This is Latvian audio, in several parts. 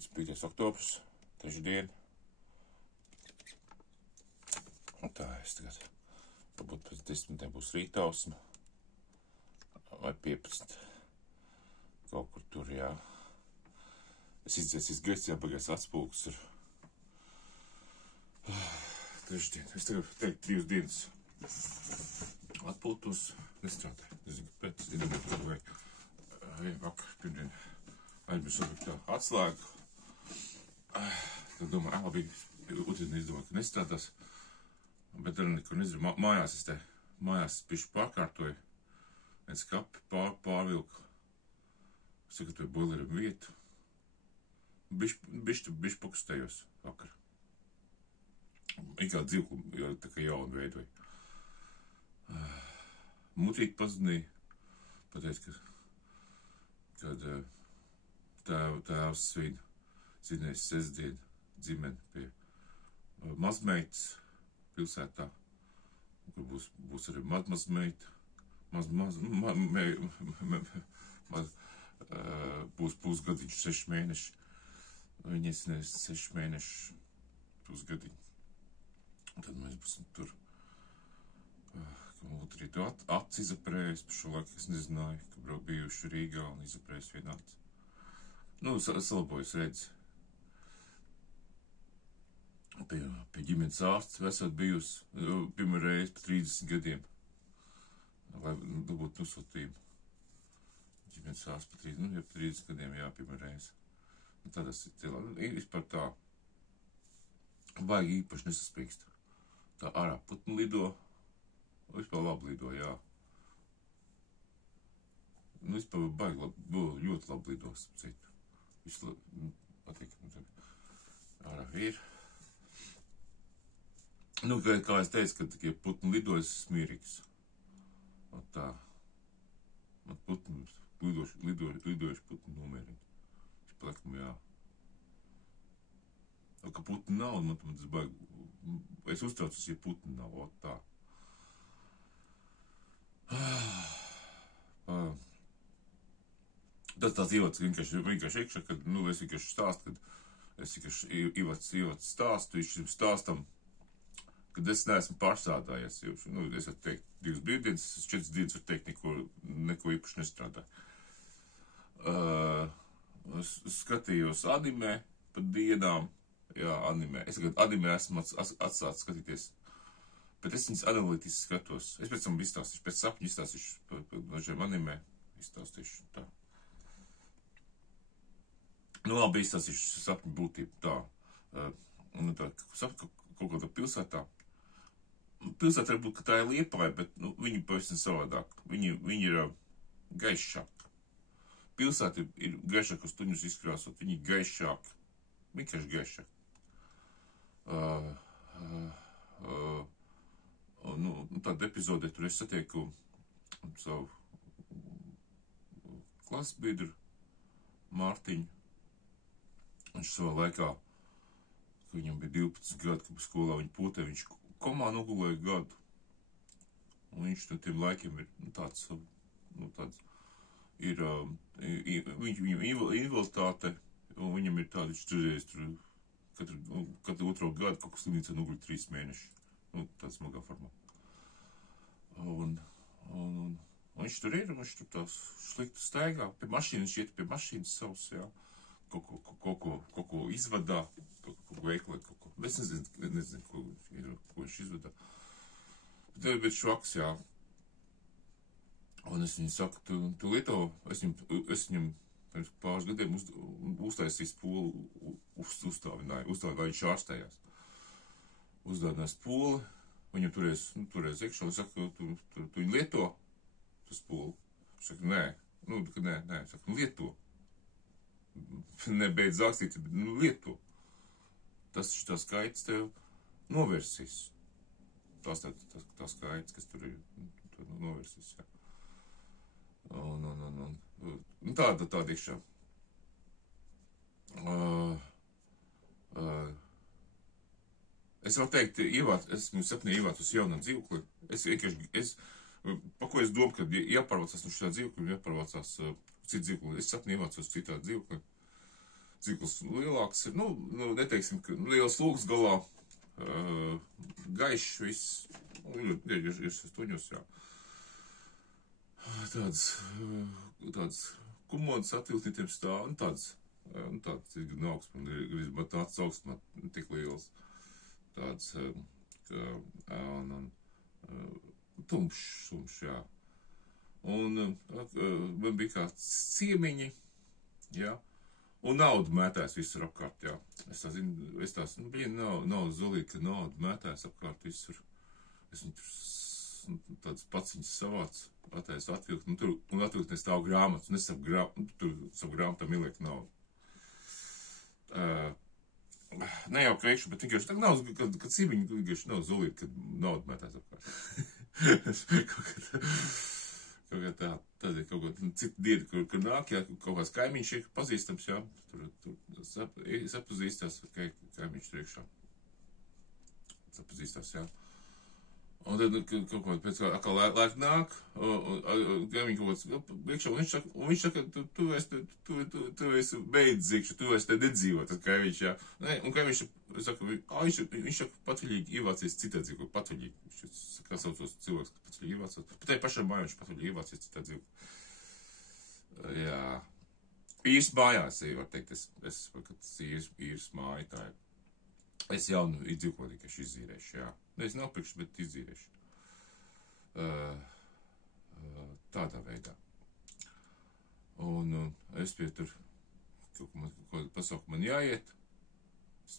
25. oktobrs, trešdien. Un tā es tagad, varbūt pēc 10 būs rītausma, vai 15. Kaut kur tur, jā. Es izdziesīs gaisā, pagais atspūks ir. Trešdien. Es tagad teiktu 3 dienas atpūtos, nestrādāju. Nezinu, kāpēc, iedomāt, ka vajag vakar, pirmdien, aizmirsu tā atslēgu. Tad domāju, labi, otrdien izdomāju, ka nestrādās. Bet arī nekur nezinu, mājās es te, bišķi pārkārtoju, viens kapi pārvilku, sagatavoju boilerim vietu, bišķi pakustējos vakar. Ikā dzīvklu, jo tā kā jaunu veidoju. Mutrīgi pazudīju, pateicu, kad tēvs svin, zinājis sestdien dzimeni pie mazmeitas pilsētā, kur būs arī mazmeita, būs pusgadiņš, 6 mēneši, viņas 6 mēneši, pusgadiņi. Tad mēs būsim tur, otrīt acis izaprējis, par šo laiku es nezināju, ka bijuši Rīgā un izaprējis vienu aci. Nu, salabojas redzi. Pie ģimenes ārsts esat bijusi pirmo reizi pa 30 gadiem, lai dabūtu nosūtījumu. Ģimenes ārsts pa 30 gadiem, jā, pirmo reizi. Tādas ir vispār tā, baigi īpaši nesaspīkst. Tā ārā putni lido, vispār labi lido, jā. Nu, vispār baigi ļoti labi lido, citu. Visu patīk, ārā ir. Nu, kā es teicu, kad ja putni lido, es esmu mierīgs. Un tā. Man putni, lidojuši putni nomierīgi. Es palieku, jā. Un, ka putni nav, man tas baigi. Es uztraucos, ja putni nav, o tā. Tas tās ievads vienkārši iekšā, kad, nu, es vienkārši stāstu, kad es vienkārši ievads stāstu, šim stāstam, kad es neesmu pārstrādājies, jo, nu, es varu teikt 2 brīvdienas, 4 dienas varu teikt, neko īpaši nestrādāju. Es skatījos animē pa dienām, jā, animē. Es tagad animē esmu atsācis skatīties, bet es viņas analītiski skatos. Es pēc tam izstāstīšu, pēc sapņu izstāstīšu par dažiem animē, izstāstīšu tā. Nu, labi, izstāstīšu sapņu būtību tā. Nu, tā, kaut kādā pilsētā. Pilsētā varbūt, ka tā ir Liepāja, bet, nu, viņi pavisam savādāk. Viņi ir gaišāki. Pilsēta ir gaišāk uz tuņus izkrāsot, viņi ir gaišāki. Vienkārši gaišāki. Nu, tāda epizodē tur es satieku savu klasbiedru Mārtiņu. Viņš savā laikā, kad viņam bija 12 gadi, kad skolā viņa potē, viņš komā nogulēja gadu. Un viņš no tiem laikiem ir tāds, ir, viņam invaliditāte, un viņam ir tāda, viņš turēs tur, katru otro gadu kaut kas slimnīcā noguļ 3 mēneši. Nu, tāds smagā formā. Un viņš tur ir, viņš tur tās sliktu staigā, pie mašīnas šķiet, pie mašīnas savas, jā. Kaut ko izvadā, kaut ko veiklē, kaut ko. Es nezinu, ko viņš izvadā. Bet švaks, jā. Un es viņu saku, tu lieto, es viņam pirms pāris gadiem uztaisīju spolu, uzstāvināju, viņš ārstējās. Uzdāvinās spoli, viņam turēs iekšā, un saka, tu viņu lieto, tas spoli. Viņš saka, nē, saka, lieto. Nebeidz zākstīt, bet lieto. Tas tā skaits tev novērsīs. Tā skaits, kas tur ir, novērsīs, jā. Un tāda iekšā. Es varu teikt, esmu sapnī ievāc uz jaunam dzīvokli. Pa ko es domāju, kad jāpārvācās no šitā dzīvokļa, jāpārvācās citu dzīvokli. Es sapnī ievāc uz citā dzīvokli. cikls lielāks ir, neteiksim, ka liels lūks galā, gaišs viss, ir 8, jā. Tāds kumodas atviltnītiem stāv, tāds ir gan augsts, man ir tāds augsts, man tik liels, tāds, tumšs, jā. Un man bija kāds ciemiņi, jā, un naudu mētājs visur apkārt, jā. Es tā zinu, nav zolīt, ka naudu mētājs apkārt visur. Es viņu tur tādas paciņas savāc, atēs atvilkt, un atvilkt nestāv grāmatas, tur savu grāmatām ieliek naudu. Ne jau kreikšu, bet vienkārši tā nav, kad ciemiņi vienkārši nav zolīt, kad naudu mētājs apkārt. Kaut kā tā, tad ir kaut ko citu dienu, kur nāk, jā, kaut kāds kaimiņš ir pazīstams, jā, tur sapazīstās, kaimiņš priekšā. Sapazīstās, jā. Un tad kaut ko pēc kā laika nāk, kaimiņš kaut kāds priekšā, un viņš saka, tu esi beidz iekšā, tu esi te nedzīvo, tad kaimiņš, jā. Un kaimiņš saka, viņš saka patvaļīgi ievācies citā dzīvo, patvaļīgi. Kā saucos cilvēks, kas patvaļīgi ievācās. Pat tai pašam mājā viņš patvaļīgi ievācies citā dzīvo. Jā. Īrs mājās, var teikt, es īrs māja, tā ir. Es jaunu izdzīvkodīgiešu izīrēšu, jā. Es nopirkšu, bet izīrēšu. Tādā veidā. Un es pie tur, kaut ko pasauku man jāiet.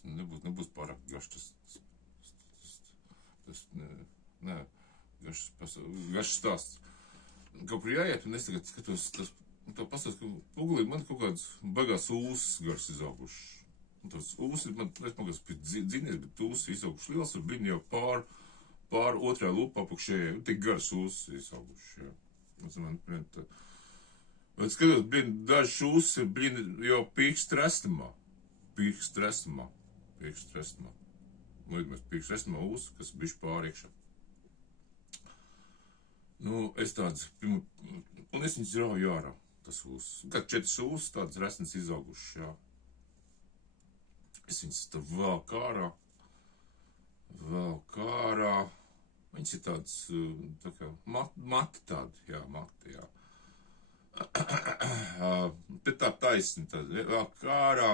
Nebūs pārāk garš garš stāsts. Kaut kur jāiet, un es tagad skatos, to pastāstu, ka uglī man kaut kāds bagās ūsas gars izaugušas. Tas ūsas, es pagās pēc dzinies, bet ūsas izaugušas liels, un blīni jau pār otrā lupa apakšējai, un tik gars ūsas izaugušas, jā. Bet skatot, blīni, dažas ūsas ir, blīni, jau pīkst restamā. Līdz pīkst restamā ūsas, kas bišķi pāriekšā. Es tāds, un es viņas rauju ārā, tas ūsas. Kad 4 ūsas tādas restas izaugušas, jā. Es viņas tur vēl kārā, viņas ir tādas, tā kā, mati tādi, jā, mati, jā. Bet tā taisni, tad vēl kārā,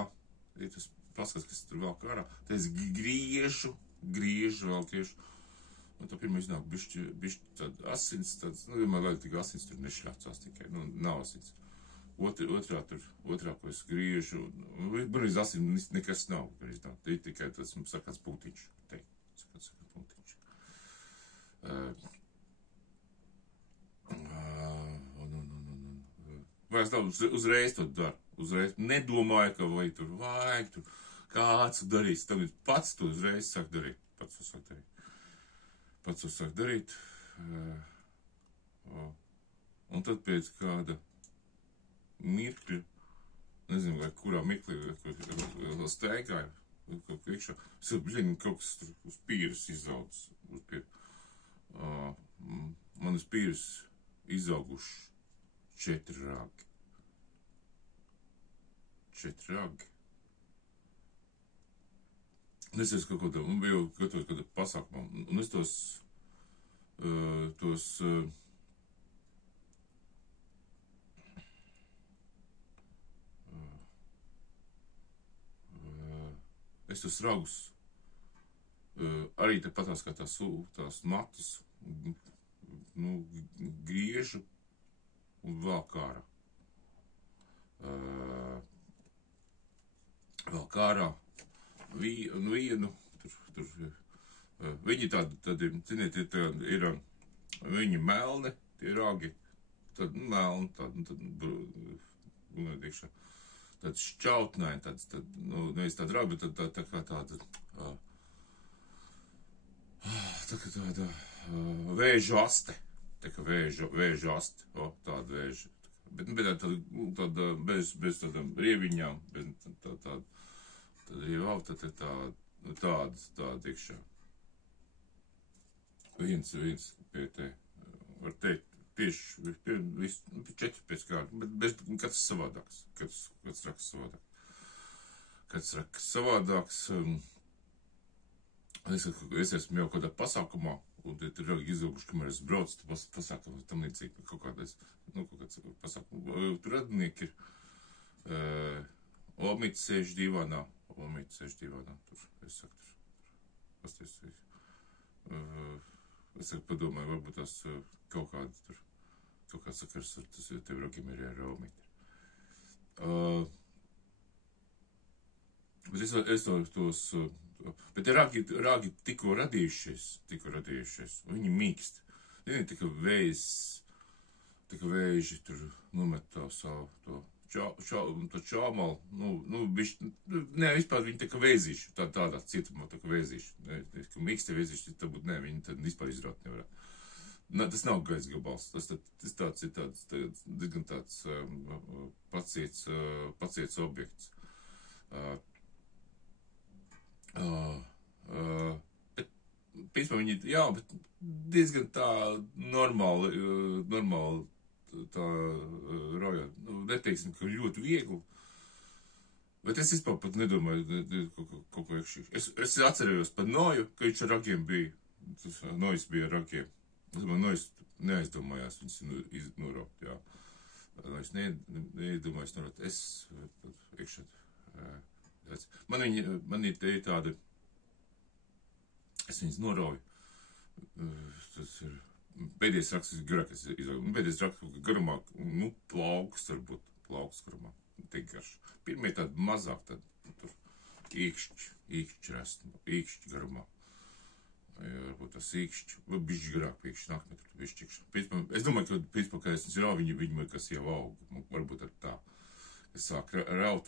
ja tas paskats, kas tur vēl kārā, tad es griežu, un tā pirmā iznāk bišķi tāda asins, vienmēr vēl tik asins tur nešļācās tikai, nav asins. Otrā, ko es griežu, brīz asins nekas nav, tā ir tikai tas, mums sakāds punktiņš, sakāds punktiņš. Vai es tā uzreiz to daru, nedomāju, ka vajag tur, kāds to darīs, tad pats to uzreiz sāk darīt, pats to sāk darīt, un tad pēc kāda mirkļa, nezinu, vai kurā mirklī, vēl steigāju, kaut iekšā, es kaut kas tur uz pīras izaudzis, man uz pīras izauguši 4 rāgi. 4 rāgi. Un es kaut ko un biju gatavs kādā pasākumā, un es tos ragus, arī tāpatās kā tās matus, griežu un vēl kārā. Vienu, viņi tādi, ziniet, ir viņi melni, tie ragi, tad melni, tad šķautnēji, nevis tāda ragi, bet tā kā tāda, vēžu aste, tā kā vēžu aste, tāda vēža, bet tāda bez tādām rieviņām, bez tāda jau tāda iekšā. Viens pie te, var teikt, tieši 4 pēc kārta, bet katrs savādāks, katrs raksts savādāk. kāds raka savādāks. Es esmu jau kādā pasākumā, un tur ragi izilguši, kamēr es braucu, tas pasākums tam līdzīgi, kaut kāds pasākums. Tur radinieki ir, Omīte sēž divānā, tur, es saku, pasties, es saku, padomāju, varbūt tās kaut kāds sakars ar tas tev ragiem ir ar Omīte. Bet rāgi tikko radījušies, un viņi mīkst. Viņi tika vēži tur numet to savu, to čāmalu, vispār viņi tika vēzīši, tādā cietumā tika vēzīši. Ka mīksti vēzīši, tad būtu, viņi tad vispār izraut nevarētu. Tas nav gaisa gabals, tas tāds ir diezgan tāds paciets objekts. Bet, principā viņi, bet diezgan tā normāli tā raujot. Neteiksim, ka ļoti viegli, bet es vispār pat nedomāju kaut ko iekšīgi. Es atcerējos par Noju, ka viņš ar ragiem bija, tas Nojs bija ar ragiem. Es domāju, Nojs neaizdomājās viņus noraukt, jā. Nojs neaizdomājās noraukt. Es iekšā. Man ir te tādi, es viņus norauju. Tas ir pēdējais raksts garākais izaugs. Pēdējais raksts garumā, plauks garumā, tik garš. Pirmie tādi mazāk, tur īkšķi rest, īkšķi garumā. Varbūt tas īkšķi, vai bišķi garāk piekšķi nākmetru, bišķikši. Es domāju, ka es viņus rauju, viņi kas jau aug, varbūt ar tā. Es sāku raut,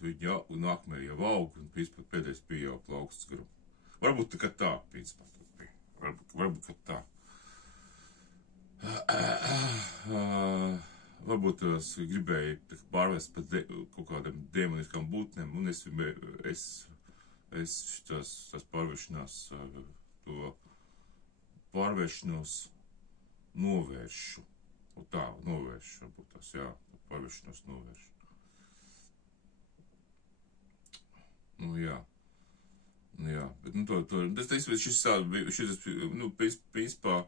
viņi nākamē jau aug, un pēdējais bija jau plauksts garumā. Varbūt tā, principā, bija. Varbūt tā. Varbūt es gribēju pārvest par kaut kādiem demoniskām būtnēm, un es tās pārvēršanos novēršu. Varbūt tās, pārvēršanos novēršu. Bet, šis principā,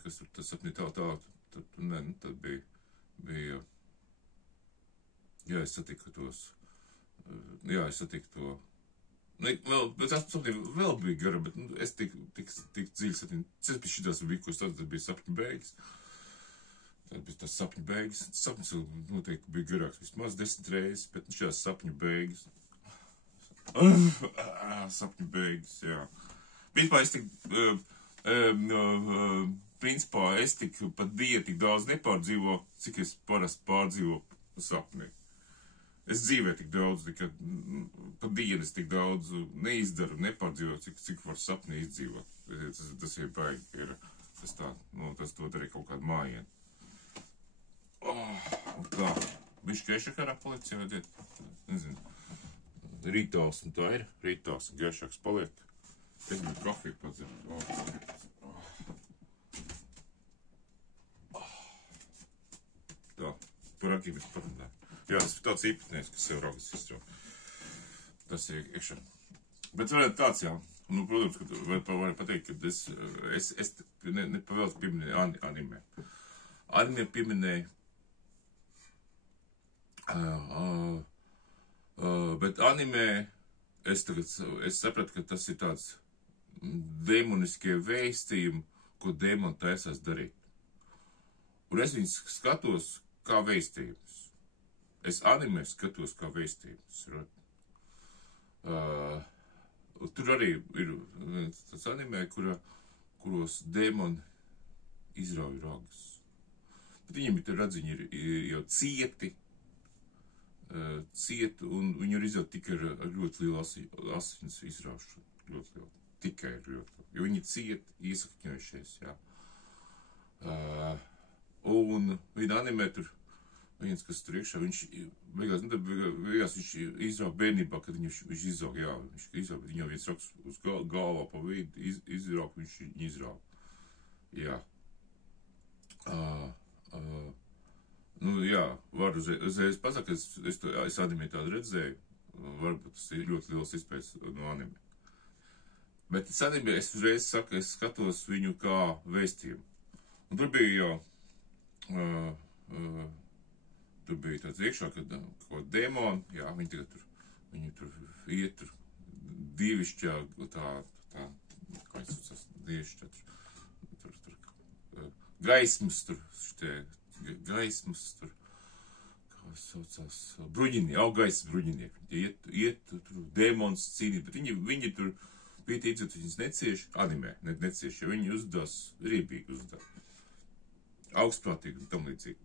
kas tur tas sapnī tad bija, es satiku tos, es satiku to, bet tas sapnī vēl bija gara, bet es tik dziļi sapnī, tas bija šitās vikos, tad bija sapņu beigas. Tad bija tas sapņu beigas, sapnis noteikti bija garāks, vismaz 10 reizes, bet šitās sapņu beigas. Sapņu beigas, jā. Principā es pat dienu tik daudz nepārdzīvo, cik es parasti pārdzīvo sapnī. Es dzīvē tik daudz, pat dienu es tik daudz neizdaru, nepārdzīvo, cik var sapnī izdzīvot. Tas ir baigi, tas dod arī kaut kādu mājienu. Tā, bišķi gaišākā policija vajadzēt, nezinu. Rītāls un tā ir, rītāls un gaišāks paliek. Es gribu kafiju padzert. Tā, par ragiem es parunāju. Jā, tas ir tāds īpatnieks, kas sev ragas izstrāv. Tas ir iekšā. Bet varētu tāds, jā. Protams, ka var pateikt, ka es nepavēlts pieminēju anime. Anime pieminēju, bet anime, es sapratu, ka tas ir tāds demoniskie vēstījumi, ko demoni taisās darīt. Un es viņus skatos kā vēstījumus. Es anime skatos kā vēstījumus. Tur arī ir tāds anime, kuros demoni izrauj ragus. Bet viņiem ir radziņi jau cieti, un viņi ir izraut tikai ar ļoti lielu asins izraušanu. Ļoti lielu. Tikai ar ļoti lielu. Jo viņi cieti, iesakņojušies, jā. Un viņa anime tur, viens, kas tur iekšā, viņš izrauga bērnībā, kad viņš izrauga, viņš izrauga, viņam viens raks uz galvā pa vidu, izrauga, viņš izrauga. Jā. Nu, jā, varu uzreiz pasakt, es anime tādu redzēju, varbūt tas ir ļoti liels izpējas no anime. Bet es anime, es uzreiz saku, es skatos viņu kā vēstījumu. Un tur bija jau, tur bija tāds iekšā, kad kaut demoni, jā, viņi tur iet tur dievišķā, tā, kā viņš saucas, dievišķā, tur, gaismas tur, gaismas tur, kā saucās, bruņinieki, gaismas bruņinieki. Iet tur demons cīnīt, bet viņi tur pietīcot, viņas necieš, animē, necieš, jo viņi uzdās riebīgi uzdās. Augstprātīgi un tam līdzīgi.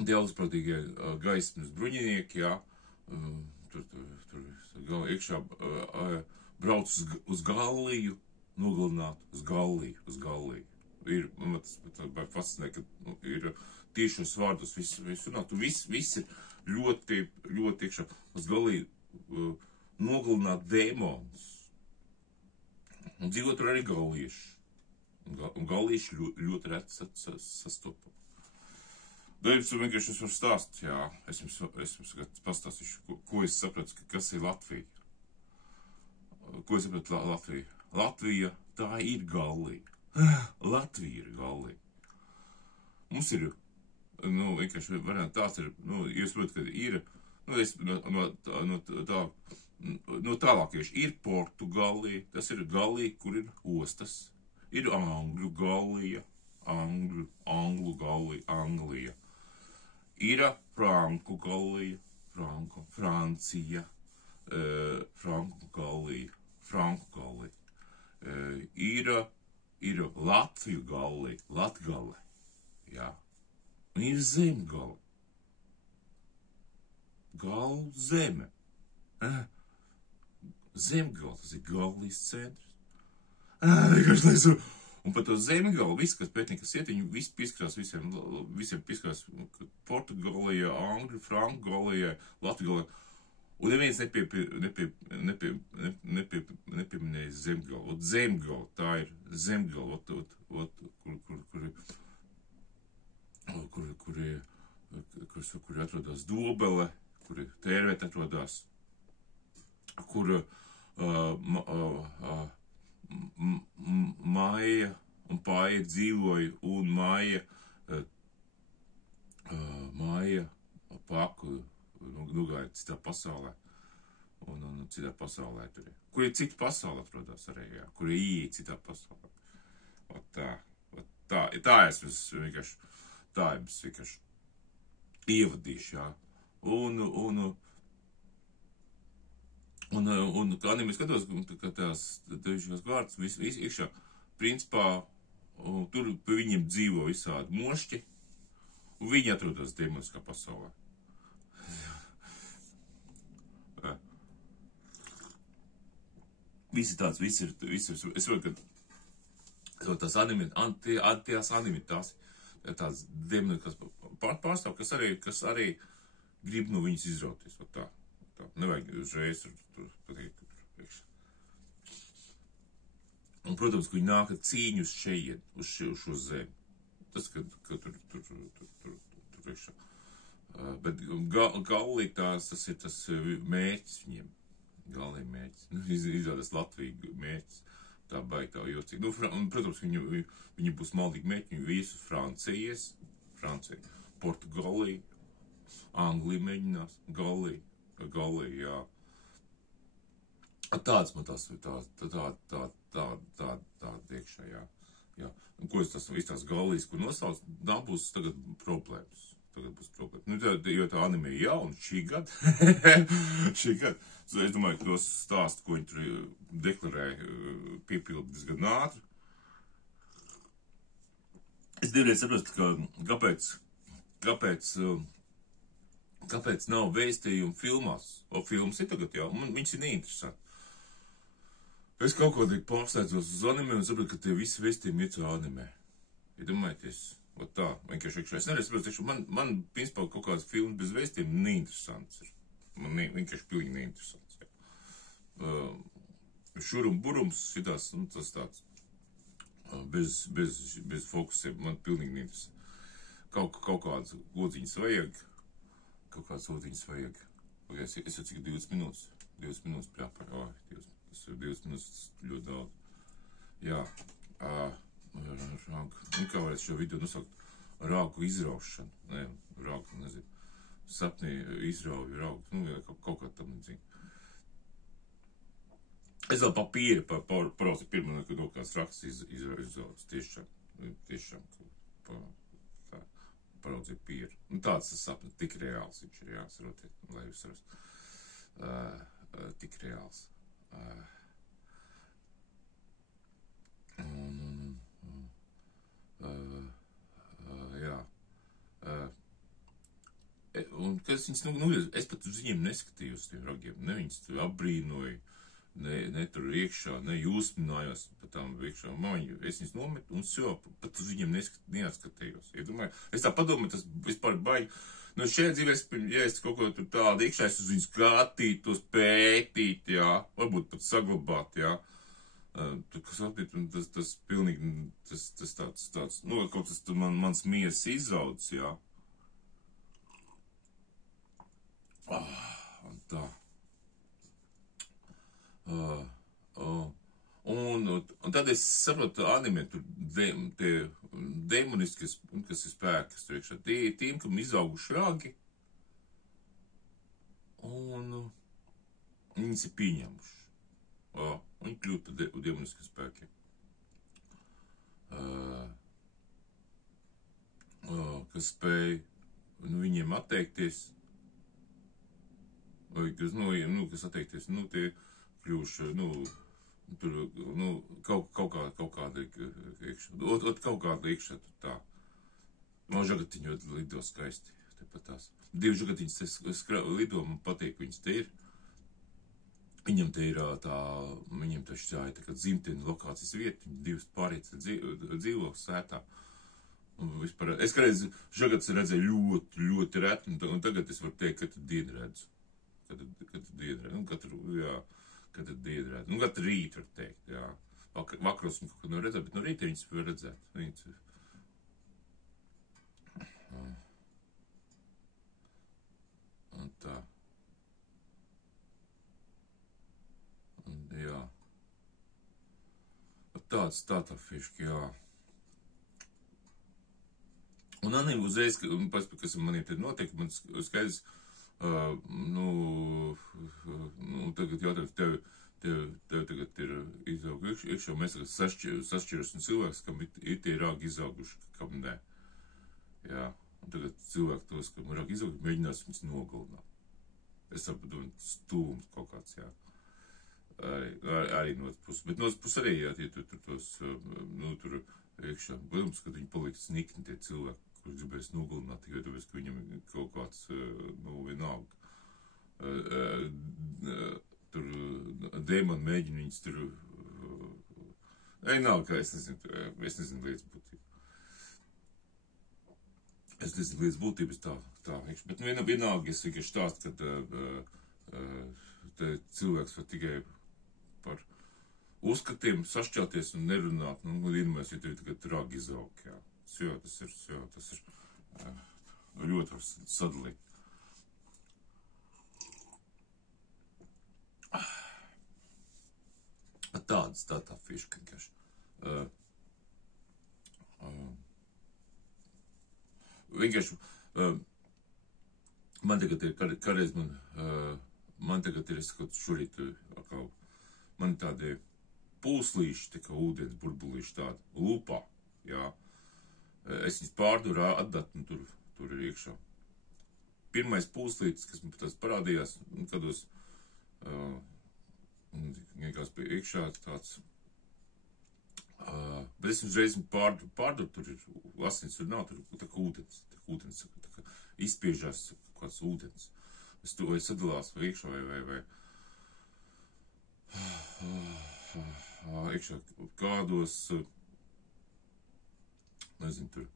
Tie augstprātīgie gaismas bruņinieki, jā, tur iekšā brauc uz Galliju, nogalināt uz Galliju. Man tas fascinē, ka ir tiešos vārdos viss runā. Tu viss ir ļoti iekšā uz Galliju nogalināt dēmonus. Un dzīvo tur arī gallieši. Un gallieši ļoti reti sastopam. Daļai vienkārši es varu stāstīt, jā. Es jums pastāstīšu, ko es sapratu, kas ir Latvija. Ko es sapratu Latvija? Latvija, tā ir Gallija. Latvija ir Gallija. Mums ir, nu, vienkārši varianti tāds ir, nu, jūs saprotat, ka ir, nu, es no tālākieši ir Portugālija, tas ir Gallija, kur ir ostas. Ir Angļu Gallija, Anglu Gallija, Anglija. Ir Franku Gallija, Francija, Franku Gallija. Ir Latviju Gallija, Latgale, jā. Un ir Zemgale. Galu zeme. Zemgale, tas ir Gallijas centrs. Vienkārši laisu. Un par to Zemgalu, viss, kas pētnieks iet, viņi visi pieskarās visiem pieskarās Portugālijā, Angļu, Franku Gallijā, Latviju Gallijā. Un neviens nepieminēja Zemgalu. Zemgalu, tā ir Zemgala, kur atrodas Dobele, kur Tērvēt atrodas, kur Maija un Paija dzīvoja, un Maija Paku nogāja citā pasaulē, un citā pasaulē tur ir. Kur ir cita pasaule atrodas arī, jā, kur ir ieeja citā pasaulē. Tā es vienkārši ievadīšu, jā. Un anime skatos, ka tās devišķās vārds, viss iekšā, principā, tur pa viņiem dzīvo visādi mošķi, un viņi atrodas demoniskā pasaulē. Viss ir tāds, es varu, ka tās anime, tās demoniskās pārstāv, kas arī grib no viņas izrauties, tā. Nevajag uzreiz tur pateikt, priekšā. Un, protams, ka viņi nāk ar cīņu uz šeien, uz šo zemi. Tas, ka tur priekšā. Bet Gallija tas ir tas mērķis viņiem. Gallija mērķis. Izrādās Latvija mērķis. Tā baigi tā jocīgi. Nu, un, protams, viņi būs maldīgi mērķi. Viņi visu Francija, Portugālija, Anglija mēģinās, Gallija, jā. Tāds man tas ir, tā iekšā, jā. Un ko es tās Gallijas, kur nosauc, būs tagad problēmas. Nu, jo tā anime ir jauna, šī gada. Es domāju, ka tos stāstu, ko viņi tur deklarēja, piepilda diezgan ātri. Es divreiz saprastu, kāpēc nav vēstījumu filmās? Filmas ir tagad jau, viņš ir neinteresanti. Es kaut ko tik pārsteidzos uz anime un sapratu, ka tie visi vēstījumi iet uz anime. Iedomājieties, tā, vienkārši iekšā. Es nereiz saprotu, man, principā, kaut kādas filmas bez vēstījuma neinteresants ir. Man vienkārši pilnīgi neinteresants, jā. Šurum burums, šitās, tas tāds, bez fokusiem, man pilnīgi neinteresants. kaut kādas odziņas vajag. Kaut kādas odziņas vajag. Pagaies, es jau cik 20 minūtes? 20 minūtes prāpāju. Tas ir 20 minūtes ļoti daudz. Jā. Rāgu. Kā varētu šo video nosaukt? Rāgu izraušanu. Ne, rāgu, nezinu. Sapnī izrauju rāgu. Kaut kā tam nezinu. Es vēl papīri paraucu pirmā, kad kāds raksts izraujas tiešām paraudzīja pīri. Tāds tas sapnis, tik reāls viņš ir jāsarotiet, lai jūs sarast. Tik reāls. Jā. Un kas viņas es pat uz viņiem neskatījos tiem ragiem, ne viņas apbrīnoju. Ne tur iekšā, ne jūsminājās pa tām iekšā. Es viņus nometu un pat uz viņiem neatskatījos. Es tā padomāju, tas vispār baigi. Šajā dzīvē, ja es kaut ko tur tādu iekšā, es uz viņus skatītos, pētīt, jā, varbūt pat saglabāt, jā. Kas atbiet, tas pilnīgi, tas tāds, kaut tas tur mans miers izaudzis, jā. Un tā. Un tad es saprotu, anime tur demoniski, kas ir spēki, kas tur iekšā. Tiem, kam izauguši ragi, un viņas ir pieņēmuši. Viņi kļūt par demoniskiem spēkiem. Kas spēj viņiem atteikties, vai kas atteikties, tie kļūši, tur, kaut kāda iekšā. Kaut kāda iekšā tur tā. Man žagatiņi lido skaisti, tepat tās. 2 žagatiņas lido, man patīk, viņas te ir. Viņam te ir viņam taču tā ir tā kā dzimteni lokācijas vieta, viņi 2 pāriet dzīvo sētā. Vispār, es kādreiz žagats redzēju ļoti, ļoti reti, un tagad es varu teikt, ka tu dienu redzu. Katru dienu redzu, katru dienu redzu. Katru rītu var teikt, jā. Vakaros un kaut ko nav redzēt, bet no rīta viņas var redzēt. Un tā. Jā. Tā fiška, jā. Un anime uzreiz, kas maniem te notiek, man skaidrs, tagad jautājums tev tagad ir izauguši iekšā, mēs tagad sašķiras un cilvēks, kam ir tie rāgi izauguši, kam ne. Jā, un tagad cilvēki tos, kam rāgi izauguši, mēģinās viņus nogalināt. Es saprotu, stūms kaut kāds, jā. Arī no otras puses. Bet no otras puses arī, jā, tie tur tos, tur iekšā, protams, kad viņi paliks nikni tie cilvēki, kurš gribēs nogalināt, tikai tāpēc, ka viņam kaut kāds, vienalga. Tur dēmoni mēģina viņus tur, nav kā, es nezinu lietas būtību. Es nezinu lietas būtības tā, bet vienalga, es vienkārši stāstu, ka cilvēks var tikai par uzskatiem sašķelties un nerunāt, vienmēr, ja tev tagad rāgi izaug, jā. Tas ir ļoti var sadalīt. Tā fiška vienkārši. Vienkārši, man tagad ir, kādreiz man tagad ir, es kaut šorīt, man tādi pūslīši, tā kā ūdens burbulīši tādi, lupā, jā. Es viņus pārduru, atdatni tur ir iekšā. Pirmais pūslītis, kas man tās parādījās, kādos, vienkārši pie iekšā tāds, bet es uzreiz pārduru, tur ir asins, tur nav, tur tā kā ūdens, tā kā izspiežās kāds ūdens. Es to vai sadalās vai iekšā vai iekšā kādos, nezinu, tur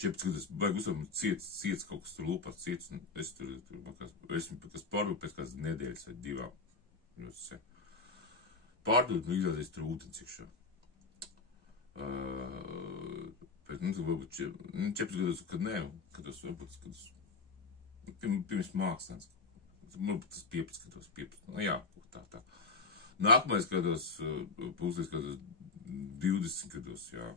14 gadus, baigi uzvaram ciets kaut kas tur lupās ciets, un es tur kas pārdod pēc kādas nedēļas vai 2. Pārdod, izrādīs tur ūdens iekšā. pēc, nu, varbūt 4 gados, kad nē, kad es varbūt, kad es, pirms mākslinieks, varbūt tas 15 gados, 15, nu jā, tā. Nākamais gados, puslīdz gados, 20 gados, jā.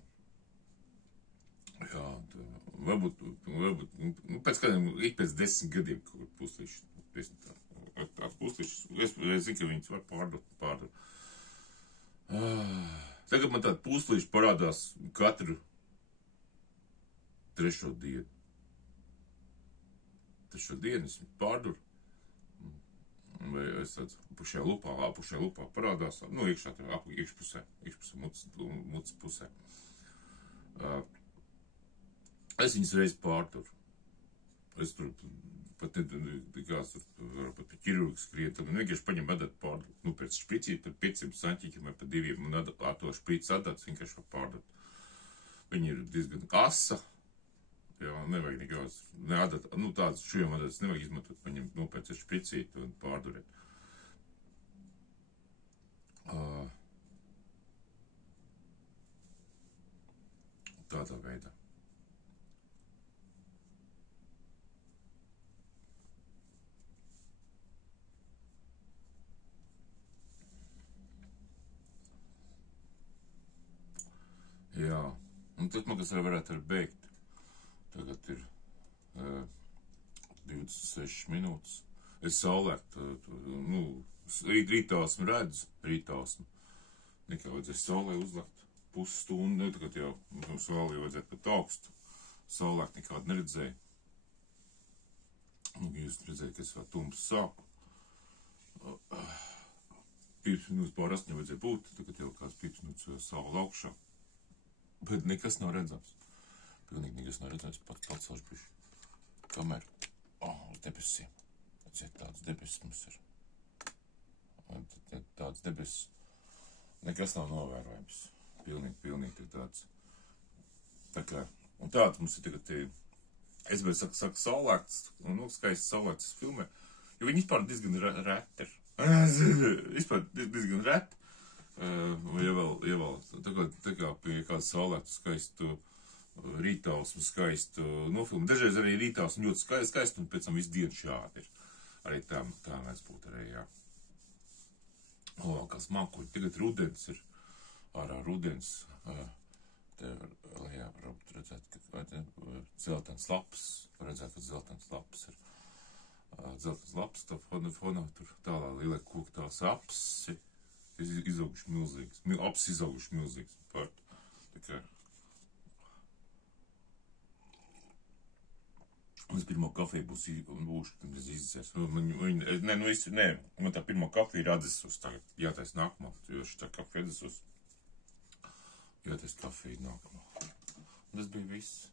Jā, tā, varbūt, nu, pēc kādiem, ik pēc 10 gadiem, kaut kur puslīši, 10 tāds puslīšs, es zinu, ka viņas var pārdot. Tagad man tāda puslīša parādās katru 3. dienu. 3. dienu es pārduru. Vai es tāds pušajā lupā parādās, nu, iekšā tev, iekšpusē, mucas pusē. Es viņas reiz pārduru. Es tur pat nekāds tur pat pie ķirurga skrien, tad vienkārši paņem adatu pārdot. Nu, pēc špricīt, pat 500 saņķīkiem vai pat 2, un ar to šprici adats vienkārši var pārdot. Viņi ir diezgan asa. Jā, nevajag nekāds, ne adat, nu tāds šujam adats nevajag izmantot, paņemt nopēc špricīt un pārdurēt. Tādā veidā. Jā, un tad man kas varētu beigt. Tagad ir 26 minūtes. Es saulētu, nu, rītāsmu redzu, Nekā vajadzēs saulē uzlekt pusstundu, ne, tagad jau, nu, saulē vajadzētu pat augstu. Saulēt nekādu neredzēju. Nu, jūs redzējāt, ka es vēl tumsu sāku. 5 minūtes pār 8 vajadzēja būt, tagad jau kāds 5 minūtes saule augšā. Bet nekas nav redzams. Pilnīgi nekas nav redzams, pat celšu bišķi kameru. Uz debesīm. Redziet, tāds debesis mums ir. Tāds debesis. Nekas nav novērojams. Pilnīgi ir tāds. Tā kā, un tāds mums ir tagad, es vēl saku saulēkts, nu, skaisti saulēkts filmē, jo viņi vispār diezgan reti ir. Vispār diezgan reti. Ja vēl, tā kā pie kādu saulētu skaistu rītausmu, skaistu nofilmu. Dažreiz arī rītausmu ļoti skaistu, un pēc tam visu dienu šādi ir. Arī tā mēs būtu arī, jā. Kā smakuļi. Tagad rudens ir, ārā rudens, te lejā varbūt redzēt, ka zeltens lapas, redzēt, ka zeltens lapas ir. Zeltens lapas, tā fonā tur tālā lielai koku tās apsi. Izauguši milzīgs. Apsi izauguši milzīgs. Tā kā. Un es pirmo kafiju būšu, tad es izdzēs. Nē, man tā pirmo kafiju ir atdesus tagad. Jātais nākamā, jo šitā kafija atdesus. Jātais kafija nākamā. Un tas bija viss.